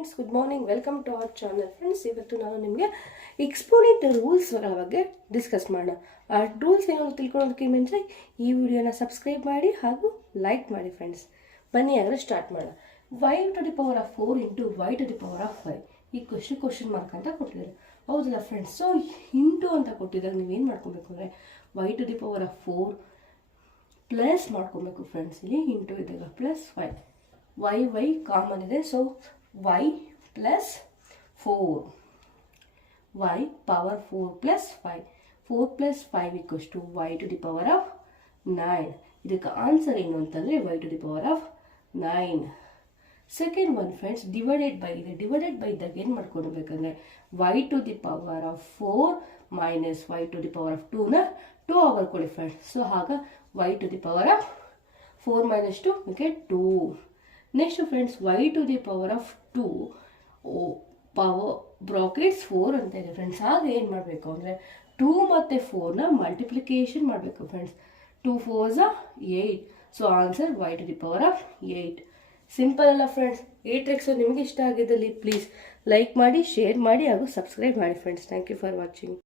Friends, good morning. Welcome to our channel. Friends, ಇವತ್ತು ನಾನು ನಿಮಗೆ ಎಕ್ಸ್ಪೋನೆಂಟ್ ರೂಲ್ಸ್ಗಳ ಬಗ್ಗೆ ಡಿಸ್ಕಸ್ ಮಾಡೋಣ. ಆ ರೂಲ್ಸ್ ಏನಾದರೂ ತಿಳ್ಕೊಳ್ಳೋದಕ್ಕೆ ಮುಂಚೆ ಈ ವಿಡಿಯೋನ ಸಬ್ಸ್ಕ್ರೈಬ್ ಮಾಡಿ ಹಾಗೂ ಲೈಕ್ ಮಾಡಿ. ಫ್ರೆಂಡ್ಸ್, ಬನ್ನಿ ಆದರೆ ಸ್ಟಾರ್ಟ್ ಮಾಡೋಣ. y⁴ ಇಂಟು y⁵ ಈ ಕ್ವಶನ್ ಮಾರ್ಕ್ ಅಂತ ಕೊಟ್ಟಿದ್ದಾರೆ, ಹೌದಲ್ಲ ಫ್ರೆಂಡ್ಸ್? ಸೊ ಇಂಟು ಅಂತ ಕೊಟ್ಟಿದ್ದಾಗ ನೀವೇನು ಮಾಡ್ಕೊಬೇಕು ಅಂದರೆ y⁴ ಪ್ಲಸ್ ಮಾಡ್ಕೊಬೇಕು ಫ್ರೆಂಡ್ಸ್. ಇಲ್ಲಿ ಇಂಟು ಇದ್ದಾಗ ಪ್ಲಸ್ y ಕಾಮನ್ ಇದೆ, so y plus 4, y power 4 plus 5, 4 plus 5 equals to y⁴ ಇದಕ್ಕೆ ಆನ್ಸರ್ ಏನು ಅಂತಂದರೆ y⁴. Second one friends, divided by ಇದೆ. ಡಿವೈಡೆಡ್ ಬೈ ಇದ್ದಾಗ ಏನು ಮಾಡ್ಕೊಳ್ಬೇಕಂದ್ರೆ y⁴ ಮೈನಸ್ y⁴ ನ 2 ಬರ್ಕೊಳ್ಳಿ ಫ್ರೆಂಡ್ಸ್. ಸೊ ಆಗ y⁴ minus 2 okay 2. Next friends, y⁴ power brackets 4 ಅಂತ ಇದೆ ಫ್ರೆಂಡ್ಸ್. ಆಗ ಏನು ಮಾಡಬೇಕು ಅಂದರೆ 2 ಮತ್ತು 4ನ ಮಲ್ಟಿಪ್ಲಿಕೇಶನ್ ಮಾಡಬೇಕು friends. 2 4s 8. So answer y⁴. Simple ಅಲ್ಲ ಫ್ರೆಂಡ್ಸ್? ಈ ಟ್ರಿಕ್ಸ್ ನಿಮಗೆ ಇಷ್ಟ ಆಗಿದ್ದಲ್ಲಿ ಪ್ಲೀಸ್ ಲೈಕ್ ಮಾಡಿ, ಶೇರ್ ಮಾಡಿ ಹಾಗೂ ಸಬ್ಸ್ಕ್ರೈಬ್ ಮಾಡಿ friends. Thank you for watching.